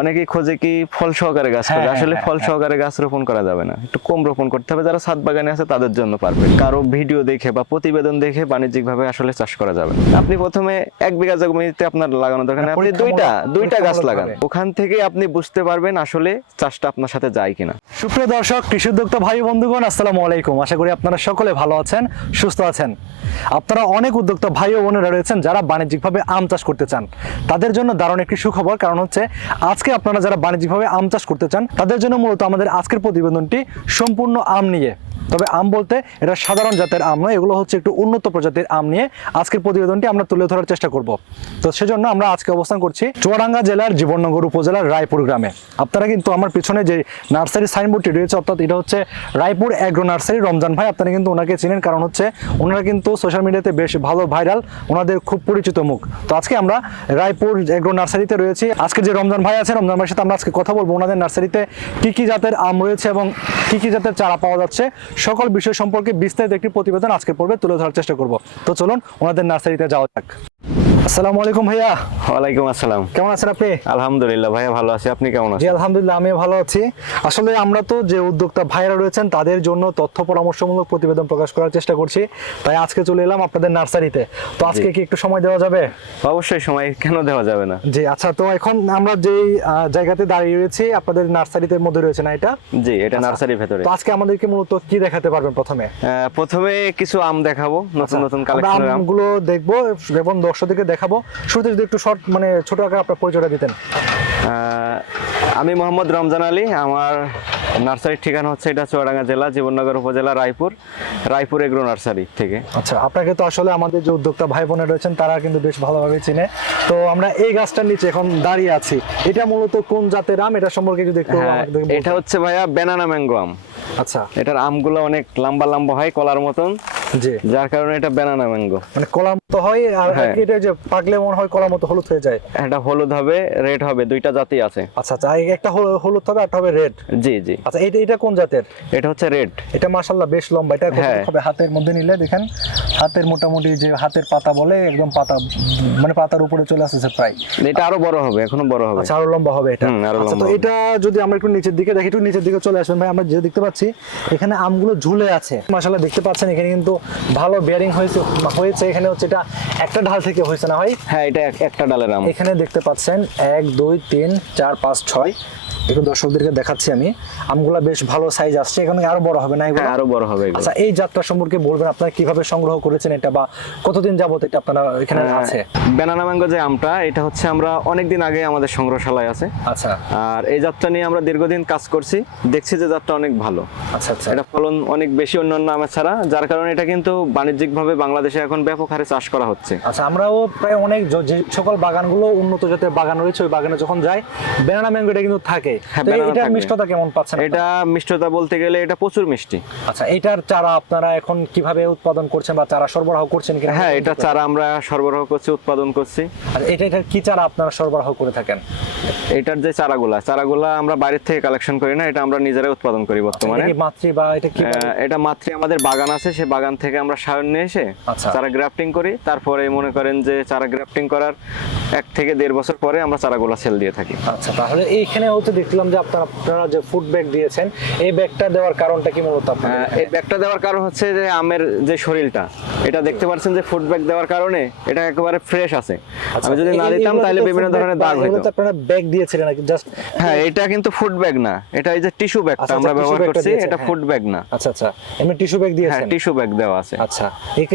অনেকেই খোঁজে কি ফল সহকারে গাছ হ্যাঁ, খোঁজে। হ্যাঁ, আসলে হ্যাঁ, ফল সহকারে গাছ রোপণ করা যাবে না। একটু কম রোপণ করতে হবে। যারা ছাদ বাগানে আছে তাদের জন্য পারফেক্ট কারও ভিডিও দেখে বা প্রতিবেদন দেখে বাণিজ্যিক ভাবে আসলে চাষ করা যাবে না। আপনি প্রথমে এক বিঘা জমিতে আপনার লাগানো দরকার আপনি দুইটা দুইটা গাছ লাগান। ওখান থেকে আপনি বুঝতে পারবেন আসলে চাষটা আপনার সাথে যায় কিনা। সুপ্রিয় দর্শক কৃষি উদ্যোক্তা ভাই বন্ধুগণ আসসালামু আলাইকুম। আশা করি আপনারা সকলে ভালো আছেন সুস্থ আছেন। আপনারা অনেক উদ্যোক্তা ভাই ও বোনেরা রয়েছেন যারা বাণিজ্যিকভাবে আম চাষ করতে চান। তাদের জন্য দারুণ একটি সুখবর কারণ হচ্ছে আজকে আপনারা যারা বাণিজ্যিকভাবে আম চাষ করতে চান, তাদের জন্য মূলত আমাদের আজকের প্রতিবেদনটি সম্পূর্ণ আম নিয়ে। তবে আম বলতে এটা সাধারণ জাতের আম নয়, এগুলো হচ্ছে একটু উন্নত প্রজাতির আম নিয়ে আজকের প্রতিবেদনটি আমরা তুলে ধরার চেষ্টা করব। তো সেজন্য আমরা আজকে অবস্থান করছি চুয়াডাঙ্গা জেলার জীবননগর উপজেলার রায়পুর গ্রামে। আপনারা কিন্তু আমার পিছনে যে নার্সারি সাইনবোর্ডটি রয়েছে, অর্থাৎ এটা হচ্ছে রায়পুর অ্যাগ্রো নার্সারি, রমজান ভাই আপনারা কিন্তু ওনাকে চিনেন, কারণ হচ্ছে ওনারা কিন্তু সোশ্যাল মিডিয়াতে বেশ ভালো ভাইরাল ওনাদের খুব পরিচিত মুখ। তো আজকে আমরা রায়পুর অ্যাগ্রো নার্সারিতে রয়েছি। আজকে যে রমজান ভাই আছে রমজান ভাইয়ের সাথে আমরা আজকে কথা বলব। ওনাদের নার্সারিতে কি কি জাতের আম রয়েছে এবং কি কি জাতের চারা পাওয়া যাচ্ছে? সকল বিষয় সম্পর্কে বিস্তারিত একটি প্রতিবেদন আজকে পর্বে তুলে ধরার চেষ্টা করব। তো চলুন ওনাদের নার্সারিতে যাওয়া যাক। আসসালামু আলাইকুম ভাইয়া। ওয়ালাইকুম আসসালাম। কেমন আছেন আপনি? আলহামদুলিল্লাহ ভাইয়া ভালো আছি। আপনি কেমন আছেন? আলহামদুলিল্লাহ আমি ভালো আছি। আসলে আমরা তো যে উদ্যোক্তা ভাইরা রয়েছেন তাদের জন্য তথ্য পরামর্শমূলক প্রতিবেদন প্রকাশ করার চেষ্টা করছি। তাই আজকে চলে এলাম আপনাদের নার্সারিতে। তো আজকে কি একটু সময় দেওয়া যাবে? অবশ্যই সময় কেন দেওয়া যাবে না? জি আচ্ছা তো এখন আমরা যেই জায়গাতে দাঁড়িয়ে রয়েছি আপনাদের নার্সারিতে মধ্যে রয়েছে না এটা? জি এটা নার্সারির ভেতরে। তো আজকে আমাদেরকে মূলত কি দেখাতে পারবেন প্রথমে? প্রথমে কিছু আম দেখাবো নতুন নতুন আচ্ছা, আমরা কালেকশনের আম। আমগুলো দেখব এবং দর্শকদেরকে দেখাবো। শুরুতে যদি একটু শর্ট মানে ছোট আকারে আপনার পরিচয়টা দিতেন। আমি মোহাম্মদ রমজান আলী। আমার নার্সারির ঠিকানা হচ্ছে এটা চুয়াডাঙ্গা জেলা জীবননগর উপজেলা রায়পুর রায়পুর এগ্রো নার্সারি থেকে। আচ্ছা আপনাকে তো আসলে আমাদের যে উদ্যোক্তা ভাই বোনেরা রয়েছেন তারা কিন্তু বেশ ভালোভাবে চিনে। তো আমরা এই গাছটার নিচে এখন দাঁড়িয়ে আছি। এটা মূলত কোন জাতের আম? এটা সম্পর্কে যদি একটু হ্যাঁ, এটা হচ্ছে ভাইয়া বেনানা ম্যাঙ্গো আম। আচ্ছা। এটার আমগুলো অনেক লম্বা লম্বা হয় কলার মতন। জি। যার কারণে এটা বেনানা ম্যাঙ্গো মানে কলার মতো হয় আর হ্যাঁ। এটা যে পাকলে মনে হয় কলার মতো হলুদ হয়ে যায়। এটা হলুদ হবে রেড হবে দুইটা জাতি আছে। আচ্ছা আচ্ছা একটা হলুদ হবে একটা হবে রেড জি জি। আচ্ছা এটা এটা কোন জাতের? এটা হচ্ছে রেড এটা মাশাল্লাহ বেশ লম্বা এটা হ্যাঁ। হবে? হাতের মধ্যে নিলে দেখেন হাতের মোটামুটি যে হাতের পাতা বলে একদম পাতা মানে পাতার উপরে চলে আসছে প্রায়। এটা আরও বড় হবে এখনও বড় হবে। আচ্ছা আরও লম্বা হবে এটা। আচ্ছা তো এটা যদি আমরা একটু নিচের দিকে দেখি একটু নিচের দিকে চলে আসবেন ভাই আমরা যে দেখতে পাচ্ছি এখানে আমগুলো ঝুলে আছে। মাসাল্লাহ দেখতে পাচ্ছেন এখানে কিন্তু ভালো বেয়ারিং হয়েছে হয়েছে। এখানে হচ্ছে এটা একটা ডাল থেকে হয়েছে না ভাই? হ্যাঁ এটা একটা ডালের আম। এখানে দেখতে পাচ্ছেন এক দুই তিন চার পাঁচ ছয়। একটু দর্শকদেরকে দেখাচ্ছি আমি। আমগুলা বেশ ভালো সাইজ আসছে এখানে আরও বড় হবে না এগুলো? হ্যাঁ আরও বড় হবে আচ্ছা এই যাত্রা সম্পর্কে বলবেন আপনারা কীভাবে সংগ্রহ করেছেন এটা বা কতদিন যাবত এটা আপনারা এখানে হ্যাঁ। আছে? বেনানা ম্যাঙ্গো যে আমটা এটা হচ্ছে আমরা অনেকদিন আগে আমাদের সংগ্রহশালায় আছে। আচ্ছা। আর এই যাত্রা নিয়ে আমরা দীর্ঘদিন কাজ করছি দেখছি যে যাত্রা অনেক ভালো। আচ্ছা আচ্ছা। এটা ফলন অনেক বেশি অন্যান্য আমের ছাড়া যার কারণে এটা কিন্তু বাণিজ্যিকভাবে বাংলাদেশে এখন ব্যাপক হারে চাষ করা হচ্ছে। আচ্ছা আমরাও প্রায় অনেক যে সকল বাগানগুলো উন্নত জাতের বাগান রয়েছে ওই বাগানে যখন যাই বেনানা ম্যাঙ্গোটা কিন্তু থাকে। হ্যাঁ, থাকবে। মিষ্টতা কেমন পাচ্ছেন এটা মিষ্টতা বলতে গেলে এটা প্রচুর মিষ্টি। আচ্ছা এটার চারা আপনারা এখন কীভাবে উৎপাদন করছেন বা চারা সরবরাহ করছেন কিনা হ্যাঁ এটা চারা আমরা সরবরাহ করছি উৎপাদন করছি। আর এটা এটার কি চারা আপনারা সরবরাহ করে থাকেন? এটার যে চারাগুলা চারাগুলা আমরা থেকে কালেকশন করি না এটা আমরা নিজেরাই উৎপাদন করি বর্তমানে। মাতৃ বা এটা কি এটা মাত্রই আমাদের বাগান আছে সে বাগান থেকে আমরা সায়ন নিয়ে এসে আচ্ছা। চারা গ্রাফটিং করি। তারপরে মনে করেন যে চারা গ্রাফটিং করার এক থেকে দেড় বছর পরে আমরা চারাগুলা সেল দিয়ে থাকি। আচ্ছা তাহলে এইখানে হচ্ছে দেখলাম যে আপনারা আপনারা যে ফুড ব্যাগ দিয়েছেন এই ব্যাগটা দেওয়ার কারণটা কি মূলত আপনাদের এই ব্যাগটা দেওয়ার কারণ হচ্ছে যে আমের যে শরীরটা এটা দেখতে পাচ্ছেন যে ফুড ব্যাগ দেওয়ার কারণে এটা একেবারে ফ্রেশ আছে। আচ্ছা, আমি যদি না দিতাম তাহলে বিভিন্ন ধরনের দাগ হতো আপনারা ব্যাগ দিয়েছিলেন নাকি? জাস্ট হ্যাঁ এটা কিন্তু ফুড ব্যাগ না। এটা এই যে টিস্যু ব্যাগটা আচ্ছা, আমরা আচ্ছা, ব্যবহার করছি এটা হ্যাঁ। ফুড ব্যাগ না। আচ্ছা আচ্ছা এমনি টিস্যু ব্যাগ দিয়েছেন। হ্যাঁ টিস্যু ব্যাগ দেওয়া আছে। আচ্ছা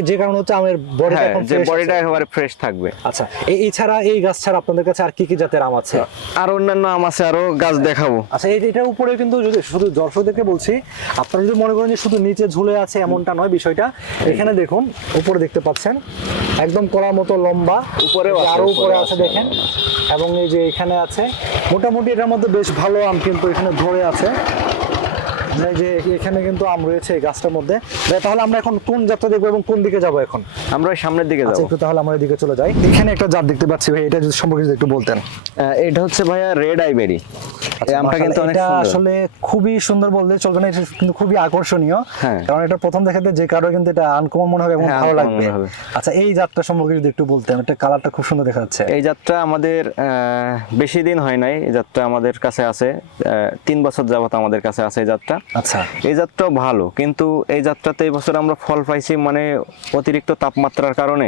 যে কারণ হচ্ছে আমের বডিটা হ্যাঁ এখন যে বডিটা একেবারে ফ্রেশ থাকবে। আচ্ছা এই এছাড়া এই গাছ ছাড়া আপনাদের কাছে আর কি কি জাতের আম আছে? আর অন্যান্য আম আছে আরও গাছ দেখাবো। আচ্ছা এই এটার উপরে কিন্তু যদি শুধু দর্শকদেরকে বলছি আপনারা যদি মনে করেন যে শুধু নিচে ঝুলে আছে এমনটা নয় বিষয়টা এখানে দেখুন উপরে দেখতে পাচ্ছেন একদম কলার মতো লম্বা উপরে আরও উপরে আছে, দেখেন এবং এই যে এখানে আছে মোটামুটি এটার মধ্যে বেশ ভালো আম কিন্তু এখানে ধরে আছে। এই যে এখানে কিন্তু আম রয়েছে এই গাছটার মধ্যে। তাহলে আমরা এখন কোন যাত্রা দেখব এবং কোন দিকে যাব এখন? আমরা সামনের দিকে আচ্ছা যাব। একটু তাহলে আমরা এদিকে চলে যাই। এখানে একটা জাত দেখতে পাচ্ছি ভাই এটা যদি সম্পর্কে যদি একটু বলতেন। এটা হচ্ছে ভাইয়া রেড আইবেরি আমটা কিন্তু অনেক সুন্দর। আসলে খুবই সুন্দর বলতে চলবে না এটা কিন্তু খুবই আকর্ষণীয়। হ্যাঁ। কারণ এটা প্রথম দেখাতে যে কারও কিন্তু এটা আনকমন মনে হবে এবং হ্যাঁ, ভালো লাগবে। আচ্ছা এই জাতটা সম্পর্কে যদি একটু বলতেন এটা কালারটা খুব সুন্দর দেখা যাচ্ছে। এই যাত্রা আমাদের আহ, বেশি দিন হয় নাই এই যাত্রা আমাদের কাছে আছে। তিন বছর যাবত আমাদের কাছে আছে এই যাত্রা আচ্ছা। এই যাত্রা ভালো কিন্তু এই যাত্রাতে এই বছর আমরা ফল পাইছি মানে অতিরিক্ত তাপমাত্রার কারণে।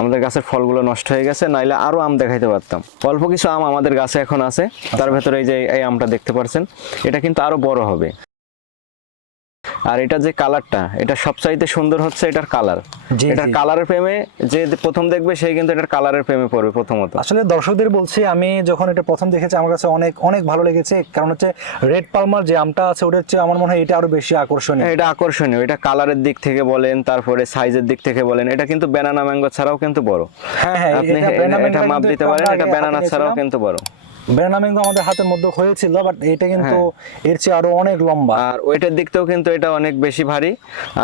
আমাদের গাছের ফলগুলো নষ্ট হয়ে গেছে নাইলে আরও আম দেখাইতে পারতাম। অল্প কিছু আম আমাদের গাছে এখন আছে তার ভেতরে এই যে এই আমটা দেখতে পারছেন এটা কিন্তু আরও বড় হবে। আর এটা যে কালারটা এটা সবচাইতে সুন্দর হচ্ছে এটার কালার। এটার কালারের প্রেমে যে প্রথম দেখবে সেই কিন্তু এটার কালারের প্রেমে পড়বে প্রথমত। আসলে দর্শকদের বলছি আমি যখন এটা প্রথম দেখেছি আমার কাছে অনেক অনেক ভালো লেগেছে। কারণ হচ্ছে রেড পালমার যে আমটা আছে ওটা হচ্ছে আমার মনে হয় এটা আরও বেশি আকর্ষণীয়। এটা আকর্ষণীয়। এটা কালারের দিক থেকে বলেন তারপরে সাইজের দিক থেকে বলেন এটা কিন্তু ব্যানানা ম্যাঙ্গো ছাড়াও কিন্তু বড়। হ্যাঁ হ্যাঁ আপনি এটা মাপ দিতে পারেন এটা ব্যানানা ছাড়াও কিন্তু বড়। ব্যানানা ম্যাঙ্গো আমাদের হাতের মধ্যে হয়েছিল বাট এটা কিন্তু এর চেয়ে আরও অনেক লম্বা। আর ওইটার দিক থেকেও কিন্তু এটা অনেক বেশি ভারী।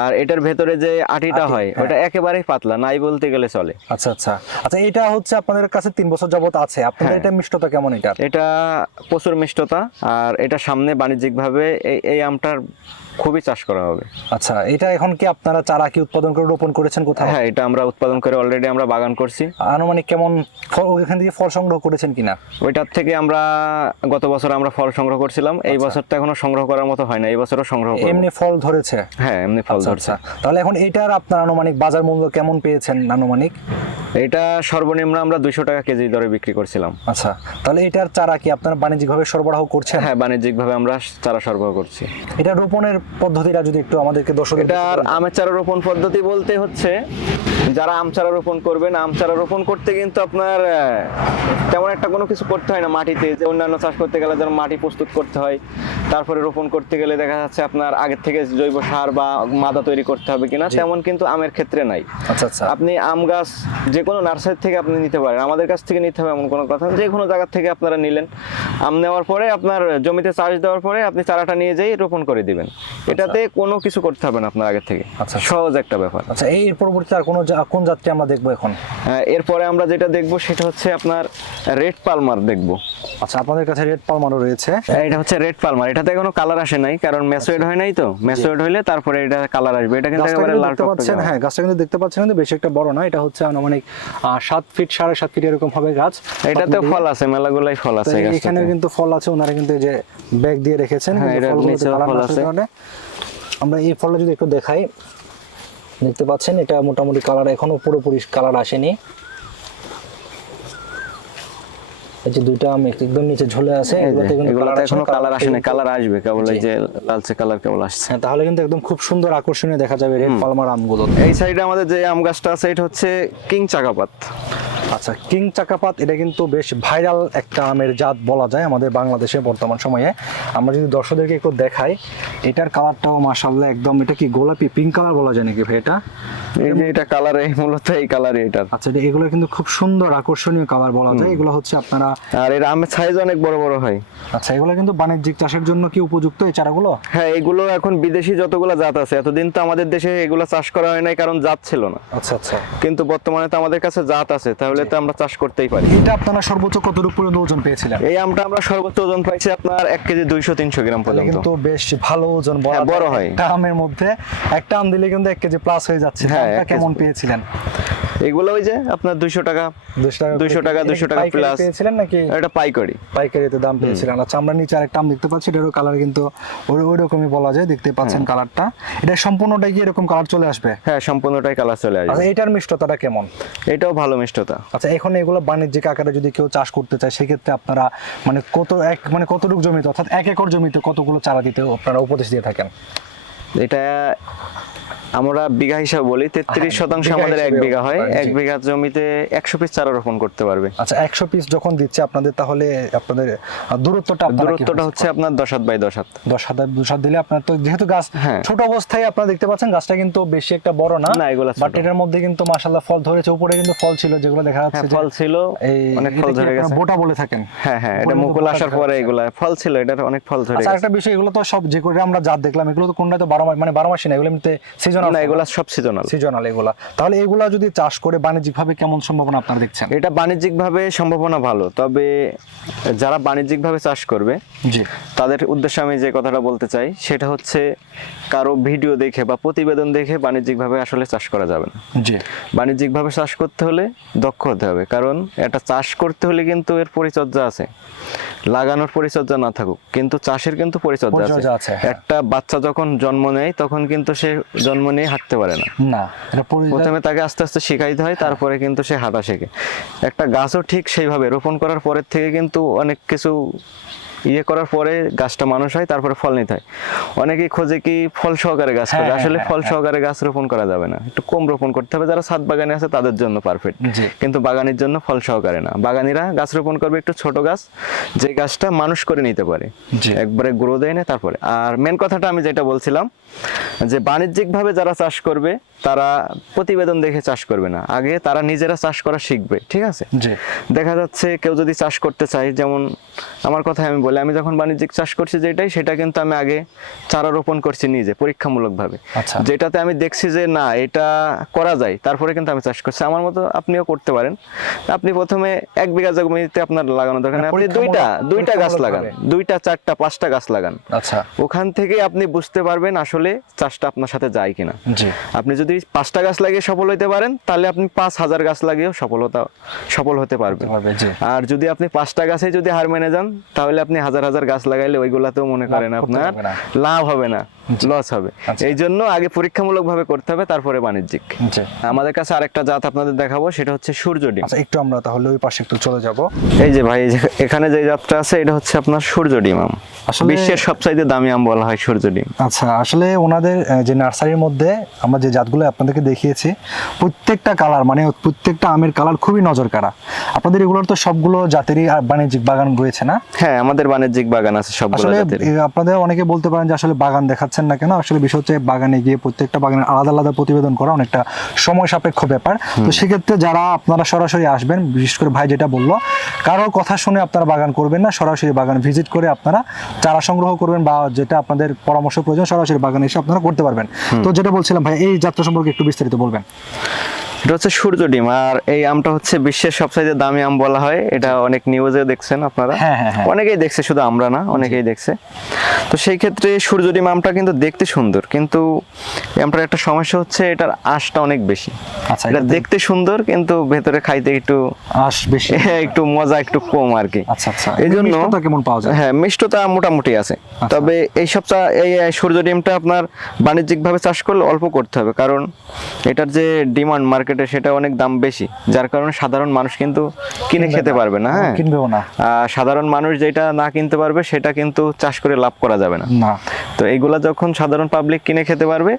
আর এটার ভেতরে যে আটিটা হয় হ্যাঁ। ওটা একেবারেই পাতলা নাই বলতে গেলে চলে। আচ্ছা আচ্ছা। আচ্ছা এটা হচ্ছে আপনাদের কাছে তিন বছর যাবত আছে। আপনাদের হ্যাঁ। এটা মিষ্টতা কেমন এটা? এটা প্রচুর মিষ্টতা আর এটা সামনে বাণিজ্যিকভাবে এই আমটার খুবই চাষ করা হবে। আচ্ছা এটা এখন কি আপনারা চারা কি উৎপাদন করে রোপণ করেছেন কোথাও? হ্যাঁ এটা আমরা উৎপাদন করে অলরেডি আমরা বাগান করছি। আনুমানিক কেমন ফল ওইখান থেকে ফল সংগ্রহ করেছেন কিনা? ওইটার থেকে আমরা গত বছর আমরা ফল সংগ্রহ করছিলাম এই বছর তো এখনও সংগ্রহ করার মতো হয় না এই বছরও সংগ্রহ এমনি ফল ধরেছে? হ্যাঁ এমনি ফল আচ্ছা, ধরছে। আচ্ছা। তাহলে এখন এটার আপনার আনুমানিক বাজার মূল্য কেমন পেয়েছেন আনুমানিক? এটা সর্বনিম্ন আমরা দুশো টাকা কেজি দরে বিক্রি করছিলাম। আচ্ছা তাহলে এটার চারা কি আপনারা বাণিজ্যিকভাবে সরবরাহ করছেন? হ্যাঁ বাণিজ্যিকভাবে আমরা চারা সরবরাহ করছি। এটা রোপণের পদ্ধতিটা যদি একটু আমাদেরকে দর্শক এটার আমের চারা রোপণ পদ্ধতি বলতে হচ্ছে যারা আম চারা রোপণ করবেন আম চারা রোপণ করতে কিন্তু আপনার তেমন একটা কোনো কিছু করতে হয় না মাটিতে। যে অন্যান্য চাষ করতে গেলে যেমন মাটি প্রস্তুত করতে হয় তারপরে রোপণ করতে গেলে দেখা যাচ্ছে আপনার আগের থেকে জৈব সার বা মাদা তৈরি করতে হবে কিনা তেমন কিন্তু আমের ক্ষেত্রে নাই। আচ্ছা আচ্ছা। আপনি আম গাছ যে কোনো নার্সারি থেকে আপনি নিতে পারেন। আমাদের কাছ থেকে নিতে হবে এমন কোনো কথা না। যে কোনো জায়গা থেকে আপনারা নিলেন। আম নেওয়ার পরে আপনার জমিতে চার্জ দেওয়ার পরে আপনি চারাটা নিয়ে যেয়ে রোপণ করে দিবেন। এটাতে কোনো কিছু করতে হবে না আপনার আগে থেকে। আচ্ছা। সহজ একটা ব্যাপার। আচ্ছা এই পরবর্তীতে আর কোনো কোন জাতটি আমরা দেখব এখন? আহ, এরপরে আমরা যেটা দেখব সেটা হচ্ছে আপনার রেড পালমার দেখব। আচ্ছা আপনাদের কাছে রেড পালমারও রয়েছে। এটা হচ্ছে রেড পালমার এটাতে এখনও কালার আসে নাই কারণ হয় নাই তো। হলে তারপরে এটা কালার আসবে। এটা কিন্তু একেবারে লাল দেখতে পাচ্ছেন হ্যাঁ গাছটা কিন্তু দেখতে পাচ্ছেন কিন্তু বেশি একটা বড় না এটা হচ্ছে আনুমানিক আহ, সাত ফিট সাড়ে সাত ফিট এরকম হবে গাছ। এটাতেও ফল আছে মেলাগুলাই ফল আছে এখানে কিন্তু ফল আছে ওনারা কিন্তু এই যে ব্যাগ দিয়ে রেখেছেন হ্যাঁ, ফল আছে। আমরা এই ফলটা যদি একটু দেখাই দেখতে পাচ্ছেন এটা মোটামুটি কালার এখনও পুরোপুরি কালার আসেনি। এই যে দুইটা আম একদম নিচে ঝুলে আছে এগুলোতে এখনও কালার আসে না কালার আসবে কেবল এই যে লালচে কালার কেবল আসছে। হ্যাঁ তাহলে কিন্তু একদম খুব সুন্দর আকর্ষণীয় দেখা যাবে রেড পালমার আমগুলো। এই সাইডে আমাদের যে আম গাছটা আছে এটা হচ্ছে কিং চাকাপাত আচ্ছা কিং চাকাপাত এটা কিন্তু বেশ ভাইরাল একটা আমের জাত বলা যায় আমাদের বাংলাদেশে বর্তমান সময়ে। আমরা যদি দর্শকদেরকে একটু দেখাই এটার কালারটাও মাশাআল্লাহ একদম এটা কি গোলাপি পিঙ্ক কালার বলা যায় নাকি ভাই এটা? এই যে এটা কালার এই মূলত এই কালারই এটার। আচ্ছা এটা এগুলো কিন্তু খুব সুন্দর আকর্ষণীয় কালার বলা যায়। এগুলো হচ্ছে আপনারা আর এর আমের সাইজ অনেক বড় বড় হয়। আচ্ছা এগুলো কিন্তু বাণিজ্যিক চাষের জন্য কি উপযুক্ত এই চারাগুলো? হ্যাঁ এগুলো এখন বিদেশি যতগুলো জাত আছে এতদিন তো আমাদের দেশে এগুলো চাষ করা হয় নাই কারণ জাত ছিল না। আচ্ছা আচ্ছা। কিন্তু বর্তমানে তো আমাদের কাছে জাত আছে তাহলে তো আমরা চাষ করতেই পারি। এটা আপনারা সর্বোচ্চ কতটুকু পর্যন্ত ওজন পেয়েছিলেন? এই আমটা আমরা সর্বোচ্চ ওজন পাইছি আপনার এক কেজি দুইশো তিনশো গ্রাম তাহলে পর্যন্ত। কিন্তু বেশ ভালো ওজন হ্যাঁ, বড় হয়। একটা আমের মধ্যে। একটা আম দিলে কিন্তু এক কেজি প্লাস হয়ে যাচ্ছে। হ্যাঁ, কেমন পেয়েছিলেন? এগুলো ওই যে আপনার দুইশো টাকা দুশো টাকা দুইশো টাকা প্লাস পেয়েছিলেন নাকি? এটা পাইকারি। পাইকারিতে দাম পেয়েছিলেন। আচ্ছা আমরা নিচে আরেকটা আম দেখতে পাচ্ছি এটারও কালার কিন্তু ওই রকমই বলা যায় দেখতে পাচ্ছেন কালারটা এটা সম্পূর্ণটাই কি এরকম কালার চলে আসবে? হ্যাঁ সম্পূর্ণটাই কালার চলে আচ্ছা আসবে এটার মিষ্টতাটা কেমন? এটাও ভালো মিষ্টতা। আচ্ছা এখন এগুলো বাণিজ্যিক আকারে যদি কেউ চাষ করতে চায় সেক্ষেত্রে আপনারা মানে কত এক মানে কতটুকু জমিতে অর্থাৎ এক একর জমিতে কতগুলো চারা দিতে আপনারা উপদেশ দিয়ে থাকেন? এটা আমরা বিঘা হিসাবে বলি তেত্রিশ হ্যাঁ, শতাংশ আমাদের এক বিঘা হয়। এক বিঘা জমিতে একশো পিস চারা রোপণ করতে পারবে। আচ্ছা একশো পিস যখন দিচ্ছে আপনাদের তাহলে আপনাদের দূরত্বটা দূরত্বটা হচ্ছে আপনার দশ হাত বাই দশ হাত। দশ হাত দশ হাত দিলে আপনার তো যেহেতু গাছ হ্যাঁ। ছোট অবস্থায় আপনারা দেখতে পাচ্ছেন গাছটা কিন্তু বেশি একটা বড় না না, এগুলা। বাট এটার মধ্যে কিন্তু মাশাল্লাহ ফল ধরেছে উপরে কিন্তু ফল ছিল যেগুলো দেখা হ্যাঁ যাচ্ছে যে ফল ছিল অনেক ফল ধরে গেছে। বোটা বলে থাকেন। হ্যাঁ হ্যাঁ এটা মুকুল আসার পরে। এগুলা ফল ছিল এটার অনেক ফল ধরে আচ্ছা গেছে। একটা বিষয় এগুলো তো সব যে করে আমরা জাত দেখলাম এগুলো তো কোনটা তো বারো মাস মানে বারো মাসে না এগুলো এমনিতে সিজন না এগুলা সব সিজনাল সিজনাল এগুলা। তাহলে এগুলা যদি চাষ করে বাণিজ্যিকভাবে কেমন সম্ভাবনা আপনারা দেখছেন? এটা বাণিজ্যিকভাবে সম্ভাবনা ভালো তবে যারা বাণিজ্যিকভাবে চাষ করবে জি। তাদের উদ্দেশ্যে আমি যে কথাটা বলতে চাই সেটা হচ্ছে কারও ভিডিও দেখে বা প্রতিবেদন দেখে বাণিজ্যিকভাবে আসলে চাষ করা যাবে না। জি। বাণিজ্যিকভাবে চাষ করতে হলে দক্ষ হতে হবে কারণ এটা চাষ করতে হলে কিন্তু এর পরিচর্যা আছে। লাগানোর পরিচর্যা না থাকুক কিন্তু চাষের কিন্তু পরিচর্যা আছে, হ্যাঁ। একটা বাচ্চা যখন জন্ম নেয় তখন কিন্তু সে জন্ম নিয়ে হাঁটতে পারে না। না প্রথমে তাকে আস্তে আস্তে শেখাইতে হয় তারপরে কিন্তু সে হাঁটা শেখে। একটা গাছও ঠিক সেইভাবে রোপণ করার পরের থেকে কিন্তু অনেক কিছু ইয়ে করার পরে গাছটা মানুষ হয় তারপরে ফল নিতে হয়। অনেকেই খোঁজে কি ফল সহকারে গাছ হ্যাঁ, খোঁজে হ্যাঁ, আসলে হ্যাঁ, ফল। সহকারে গাছ রোপণ করা যাবে না। একটু কম রোপণ করতে হবে যারা ছাদ বাগানে আছে তাদের জন্য পারফেক্ট কিন্তু বাগানের জন্য ফল সহকারে না। বাগানিরা গাছ রোপণ করবে একটু ছোট গাছ যে গাছটা মানুষ করে নিতে পারে। একবারে গ্রো দেয় না তারপরে। আর মেন কথাটা আমি যেটা বলছিলাম যে বাণিজ্যিকভাবে যারা চাষ করবে তারা প্রতিবেদন দেখে চাষ করবে না। আগে তারা নিজেরা চাষ করা শিখবে ঠিক আছে? দেখা যাচ্ছে কেউ যদি চাষ করতে চায় যেমন আমার কথা আমি বলি আমি যখন বাণিজ্যিক চাষ করছি যেটাই সেটা কিন্তু আমি আগে চারা রোপণ করছি নিজে পরীক্ষামূলকভাবে। আচ্ছা। যেটাতে আমি দেখছি যে না এটা করা যায় তারপরে কিন্তু আমি চাষ করছি। আমার মতো আপনিও করতে পারেন। আপনি প্রথমে এক বিঘা জমিতে আপনার লাগানো দরকার আপনি দুইটা দুইটা গাছ লাগান দুইটা চারটা পাঁচটা গাছ লাগান। আচ্ছা। ওখান থেকে আপনি বুঝতে পারবেন আসলে চাষটা আপনার সাথে যায় কিনা। আপনি যদি পাঁচটা গাছ লাগিয়ে সফল হতে পারেন তাহলে আপনি পাঁচ হাজার গাছ লাগিয়েও সফলতা সফল হতে পারবেন। আর যদি আপনি পাঁচটা গাছে যদি হার মেনে যান তাহলে আপনি হাজার হাজার গাছ লাগাইলে ওইগুলাতেও মনে করেন আপনার লাভ হবে না লস হবে। আচ্ছা। এই জন্য আগে পরীক্ষামূলক ভাবে করতে হবে তারপরে বাণিজ্যিক। আমাদের কাছে আরেকটা জাত আপনাদের দেখাবো সেটা হচ্ছে সূর্য ডিম। আচ্ছা একটু আমরা তাহলে ওই পাশে একটু চলে যাব। এই যে ভাই এখানে যে জাতটা আছে এটা হচ্ছে আপনার সূর্য ডিম আম। আসলে- বিশ্বের সবচাইতে দামি আম বলা হয় সূর্য ডিম। আচ্ছা আসলে ওনাদের যে নার্সারির মধ্যে আমরা যে জাতগুলো আপনাদেরকে দেখিয়েছি প্রত্যেকটা কালার মানে প্রত্যেকটা আমের কালার খুবই নজর কাড়া আপনাদের এগুলোর তো সবগুলো জাতেরই বাণিজ্যিক বাগান রয়েছে না? হ্যাঁ আমাদের বাণিজ্যিক বাগান আছে সবগুলো আসলে আপনাদের অনেকে বলতে পারেন যে আসলে বাগান দেখাচ্ছেন না কেন? আসলে বিষয় হচ্ছে বাগানে গিয়ে প্রত্যেকটা বাগানের আলাদা আলাদা প্রতিবেদন করা অনেকটা সময় সাপেক্ষ ব্যাপার। তো সেক্ষেত্রে যারা আপনারা সরাসরি আসবেন বিশেষ করে ভাই যেটা বলল কারোর কথা শুনে আপনারা বাগান করবেন না সরাসরি বাগান ভিজিট করে আপনারা চারা সংগ্রহ করবেন বা যেটা আপনাদের পরামর্শ প্রয়োজন সরাসরি বাগানে এসে আপনারা করতে পারবেন। তো যেটা বলছিলাম ভাই এই যাত্রা সম্পর্কে একটু বিস্তারিত বলবেন। এটা হচ্ছে সূর্য ডিম আর এই আমটা হচ্ছে বিশ্বের সবচাইতে দামি আম বলা হয়। এটা অনেক নিউজে দেখছেন আপনারা। হ্যাঁ, হ্যাঁ, হ্যাঁ। অনেকেই দেখছে শুধু আমরা না অনেকেই দেখছে। তো সেই ক্ষেত্রে সূর্য ডিম আমটা কিন্তু দেখতে সুন্দর কিন্তু আমটার একটা সমস্যা হচ্ছে এটার আঁশটা অনেক বেশি। আচ্ছা এটা দেখতে সুন্দর কিন্তু ভেতরে খাইতে একটু আস বেশি। একটু মজা একটু কম আর কি আচ্ছা আচ্ছা। এই জন্য কেমন পাওয়া যায়? হ্যাঁ মিষ্টতা মোটামুটি আছে। আচ্ছা। তবে এই সবটা এই এই সূর্য ডিমটা আপনার বাণিজ্যিকভাবে চাষ করলে অল্প করতে হবে কারণ এটার যে ডিমান্ড মার্কেটে সেটা অনেক দাম বেশি যার কারণে সাধারণ মানুষ কিন্তু কিনে খেতে পারবে না হ্যাঁ? কিনবেও না। সাধারণ মানুষ যেটা না কিনতে পারবে সেটা কিন্তু চাষ করে লাভ করা যাবে না। তো এগুলা যখন সাধারণ পাবলিক কিনে খেতে পারবে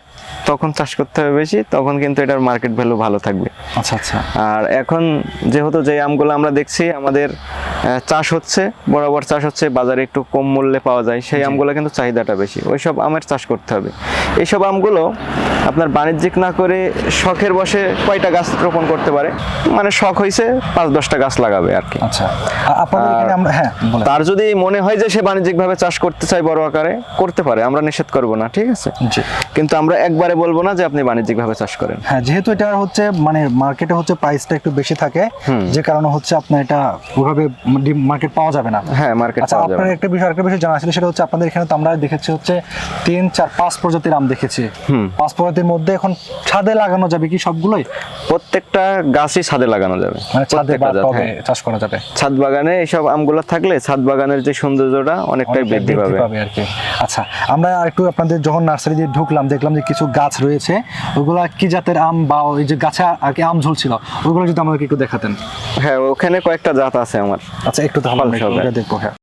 তখন চাষ করতে হবে বেশি তখন কিন্তু এটার মার্কেট ভ্যালু ভালো থাকবে। আচ্ছা আচ্ছা। আর এখন যেহেতু যে আমগুলো আমরা দেখছি আমাদের চাষ হচ্ছে বরাবর চাষ হচ্ছে বাজারে একটু কম মূল্যে পাওয়া যায় সেই আমগুলো কিন্তু চাহিদাটা বেশি। ওইসব আমের চাষ করতে হবে। এইসব আমগুলো আপনার বাণিজ্যিক না করে শখের বসে কয়টা গাছ রোপণ করতে পারে? মানে শখ হয়েছে পাঁচ দশটা গাছ লাগাবে আর কি। আচ্ছা। হ্যাঁ তার যদি মনে হয় যে সে বাণিজ্যিকভাবে চাষ করতে চায় বড় আকারে করতে পারে আমরা নিষেধ করব না ঠিক আছে? কিন্তু আমরা একবারে বলব না যে আপনি বাণিজ্যিকভাবে চাষ করেন। হ্যাঁ যেহেতু এটা হচ্ছে মানে মার্কেটে হচ্ছে প্রাইসটা একটু বেশি থাকে যে কারণে হচ্ছে আপনার এটা ওইভাবে মার্কেট পাওয়া যাবে না। হ্যাঁ মার্কেট আচ্ছা পাওয়া যাবে। আপনার একটা বিষয় আরেকটা বিষয় জানা ছিল সেটা হচ্ছে আপনাদের এখানে তো আমরা দেখেছি হচ্ছে তিন চার পাঁচ প্রজাতির আম দেখেছি। পাঁচ প্রজাতির মধ্যে এখন ছাদে লাগানো যাবে কি সবগুলোই? প্রত্যেকটা গাছই ছাদে লাগানো যাবে। মানে ছাদে বা টবে হ্যাঁ। চাষ করা যাবে। ছাদ বাগানে এইসব আমগুলো থাকলে ছাদ বাগানের যে সৌন্দর্যটা অনেকটাই অনেকটা বৃদ্ধি পাবে। আর কি। আচ্ছা আমরা আরেকটু আপনাদের যখন নার্সারি দিয়ে ঢুকলাম দেখলাম যে কিছু গাছ রয়েছে ওইগুলা কি জাতের আম বা ওই যে গাছে আর কি আম ঝুলছিল ওগুলো যদি আমাদেরকে একটু দেখাতেন। হ্যাঁ ওখানে কয়েকটা জাত আছে আমার। আচ্ছা একটু তাহলে আমরা একটু ফল সহকারে। ওটা দেখব হ্যাঁ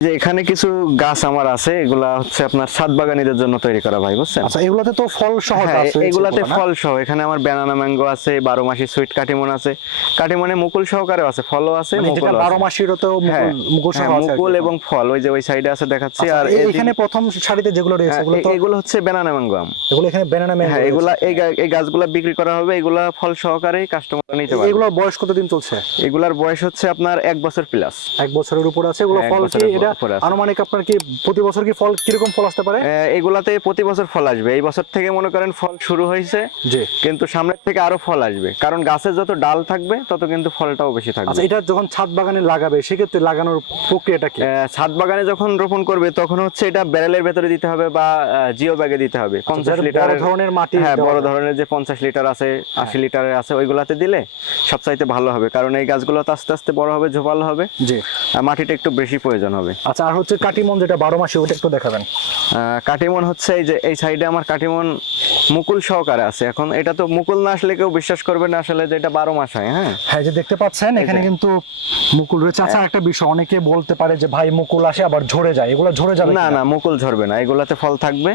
যে এখানে কিছু গাছ আমার আছে এগুলা হচ্ছে আপনার ছাদ বাগানীদের জন্য তৈরি করা ভাই বুঝছেন? আচ্ছা এগুলোতে তো ফল সহ হ্যাঁ, গাছ রয়েছে এগুলাতে এগুলো ফল সহ। এখানে আমার ব্যানানা ম্যাঙ্গো আছে বারো মাসি সুইট কাটিমন আছে। কাটিমনে মুকুল সহকারে আছে ফলও আছে বারো আছে। মাসিরও তো হ্যাঁ, মুকুল- মুকুল সহ হ্যাঁ, আছে মুকুল এবং ফল ওই যে ওই সাইডে আছে দেখাচ্ছি আচ্ছা, আর এখানে প্রথম সারিতে যেগুলো রয়েছে হ্যাঁ, এগুলো তো এগুলো হচ্ছে ব্যানানা ম্যাঙ্গো আম। এগুলো এখানে ব্যানানা হ্যাঁ এগুলা এই গাছগুলা বিক্রি করা হবে এগুলা ফল সহকারে কাস্টমার নিতে পারবে। এগুলোর বয়স কতদিন চলছে? এগুলার বয়স হচ্ছে আপনার এক বছর প্লাস এক বছরের উপর আছে এগুলো হ্যাঁ, ফল কি। এটা আছে। আনুমানিক আপনার কি প্রতি বছর কি ফল কীরকম ফল আসতে পারে? এগুলাতে প্রতি বছর ফল আসবে। এই বছর থেকে মনে করেন ফল শুরু হয়েছে জি। কিন্তু সামনের থেকে আরও ফল আসবে। কারণ গাছের যত ডাল থাকবে তত কিন্তু ফলটাও বেশি থাকবে। আচ্ছা এটা যখন ছাদ বাগানে লাগাবে সেক্ষেত্রে লাগানোর প্রক্রিয়াটা কি? ছাদ বাগানে যখন রোপণ করবে তখন হচ্ছে এটা ব্যারেলের ভেতরে দিতে হবে বা জিও ব্যাগে দিতে হবে। পঞ্চাশ লিটার ধরনের মাটি হ্যাঁ বড় ধরনের যে পঞ্চাশ লিটার আছে আশি লিটারের আছে ওইগুলাতে দিলে সবচাইতে ভালো হবে। কারণ এই গাছগুলো আস্তে আস্তে বড় হবে ঝোপালো হবে। জি। মাটিটা একটু বেশি প্রয়োজন হবে। আচ্ছা আর হচ্ছে কাটিমন যেটা বারো মাসে ওটা একটু দেখাবেন। কাটিমন হচ্ছে এই যে এই সাইডে আমার কাটিমন মুকুল সহকারে আছে। এখন এটা তো মুকুল না আসলে কেউ বিশ্বাস করবে না আসলে যে এটা বারো মাস হয় হ্যাঁ? হ্যাঁ যে দেখতে পাচ্ছেন এখানে কিন্তু মুকুল রয়েছে। আচ্ছা একটা বিষয় অনেকে বলতে পারে যে ভাই মুকুল আসে আবার ঝরে যায়। এগুলো ঝরে যাবে না না মুকুল ঝরবে না। এগুলাতে ফল থাকবে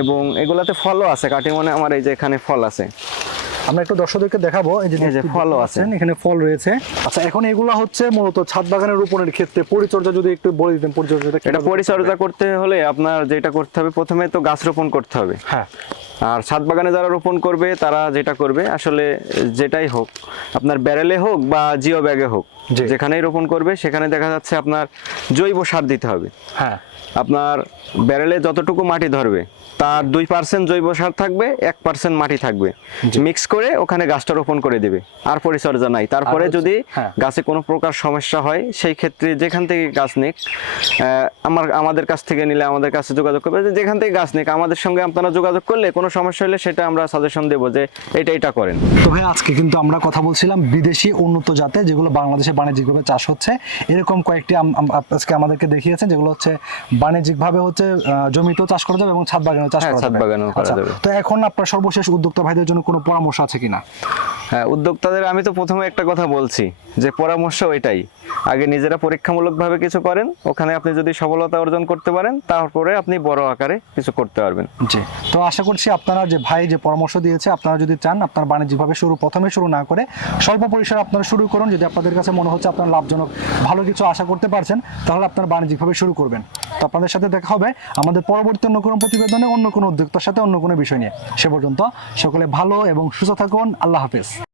এবং এগুলাতে ফলও আছে। কাটিমনে আমার এই যে এখানে ফল আছে। আমরা একটু দর্শকদেরকে দেখাবো এই যে ফলও পাচ্ছেন, এখানে ফল রয়েছে। আচ্ছা এখন এগুলা হচ্ছে মূলত ছাদ বাগানের রোপণের ক্ষেত্রে পরিচর্যা যদি একটু বলে দিতেন পরিচর্যাটা এটা পরিচর্যা করতে হলে আপনার যেটা করতে হবে প্রথমে তো গাছ রোপণ করতে হবে। হ্যাঁ। আর ছাদ বাগানে যারা রোপণ করবে তারা যেটা করবে আসলে যেটাই হোক আপনার ব্যারেলে হোক বা জিও ব্যাগে হোক। যেখানেই রোপণ করবে সেখানে দেখা যাচ্ছে আপনার জৈব সার দিতে হবে। হ্যাঁ। আপনার ব্যারেলে যতটুকু মাটি ধরবে তার দুই পার্সেন্ট জৈব সার থাকবে এক পার্সেন্ট মাটি থাকবে। মিক্স করে ওখানে গাছটা রোপণ করে দেবে আর পরিচর্যা নাই। তারপরে যদি হ্যাঁ। গাছে কোনো প্রকার সমস্যা হয় সেই ক্ষেত্রে যেখান থেকে গাছ নিক আমার আমাদের কাছ থেকে নিলে আমাদের কাছে যোগাযোগ করবে। যেখান থেকে গাছ নিক আমাদের সঙ্গে আপনারা যোগাযোগ করলে কোনো সমস্যা হলে সেটা আমরা সাজেশন দেবো যে এটা এটা করেন। তো ভাই আজকে কিন্তু আমরা কথা বলছিলাম বিদেশি উন্নত জাতে যেগুলো বাংলাদেশে বাণিজ্যিকভাবে চাষ হচ্ছে। এরকম কয়েকটি আজকে আমাদেরকে দেখিয়েছেন যেগুলো হচ্ছে বাণিজ্যিকভাবে হচ্ছে জমিতেও চাষ করা যাবে এবং ছাদ বাগানেও চাষ হ্যাঁ, করা ছাদ যাবে। বাগানেও করা আচ্ছা, যাবে। তো এখন আপনার সর্বশেষ উদ্যোক্তা ভাইদের জন্য কোনো পরামর্শ আছে কিনা? হ্যাঁ উদ্যোক্তাদের আমি তো প্রথমে একটা কথা বলছি যে পরামর্শ এটাই। আগে নিজেরা পরীক্ষামূলকভাবে কিছু করেন ওখানে আপনি যদি সফলতা অর্জন করতে পারেন তারপরে আপনি বড় আকারে কিছু করতে পারবেন। জি তো আশা করছি আপনারা যে ভাই যে পরামর্শ দিয়েছে আপনারা যদি চান আপনার বাণিজ্যিকভাবে শুরু প্রথমে শুরু না করে স্বল্প পরিসরে আপনারা শুরু করুন। যদি আপনাদের কাছে মনে হচ্ছে আপনার লাভজনক ভালো কিছু আশা করতে পারছেন তাহলে আপনার বাণিজ্যিকভাবে শুরু করবেন। তো আপনাদের সাথে দেখা হবে আমাদের পরবর্তী অন্য কোনো প্রতিবেদনে, অন্য কোনো উদ্যোক্তার সাথে, অন্য কোনো বিষয় নিয়ে। সে পর্যন্ত সকলে ভালো এবং সুস্থ থাকুন। আল্লাহ হাফেজ।